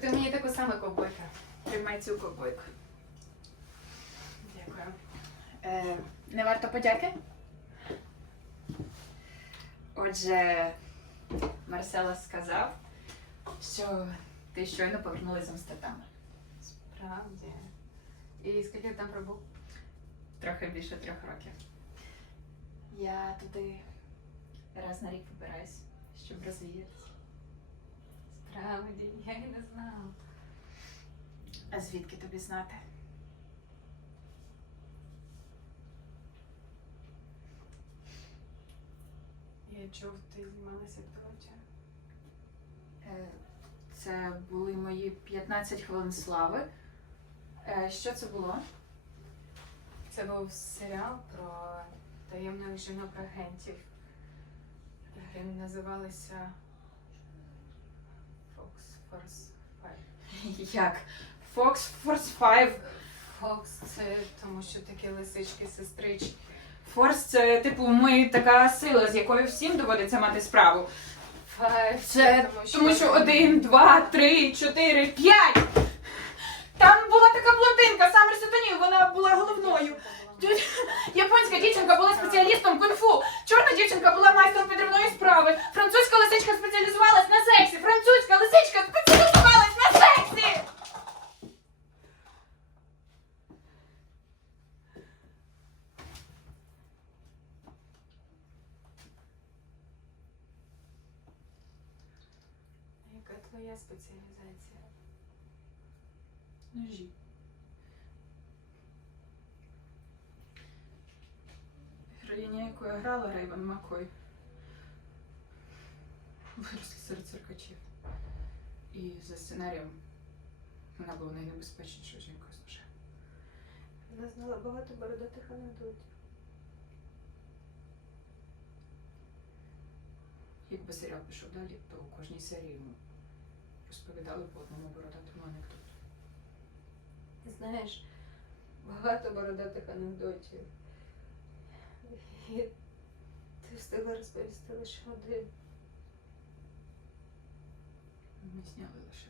Крути мені таку саму ковбойку. Тримай цю ковбойку. Дякую. Е, не варто подяки? Отже, Марсело сказав, що ти щойно повернулася з Амстердама. Справді. І скільки ти там пробув? Трохи більше трьох років. Я туди раз на рік вибираюсь, щоб розвіятися. Справді, я і не знала. А звідки тобі знати? Я чув, ти знімалася в. Е, Це були мої 15 хвилин слави. Е, Що це було? Це був серіал про таємних жінок-агентів. Він називалися Fox Force 5. Як? Fox Force 5. Fox це тому, що такі лисички сестрички. Форс це, типу, ми така сила, з якою всім доводиться мати справу. Five Це тому що один, два, три, чотири, п'ять. Твоя спеціалізація? Ножі. Героїня, яку я грала Рейвен Макой. Виросла серед циркачів. І за сценарієм вона була найнебезпечнішою жінкою з ножем. Вона знала багато бородатих анекдотів. Якби серіал пішов далі, то у кожній серії розповідали по одному бородатому анекдоту. Знаєш, багато бородатих анекдотів. І ти встигла розповісти лише один. Ми зняли лише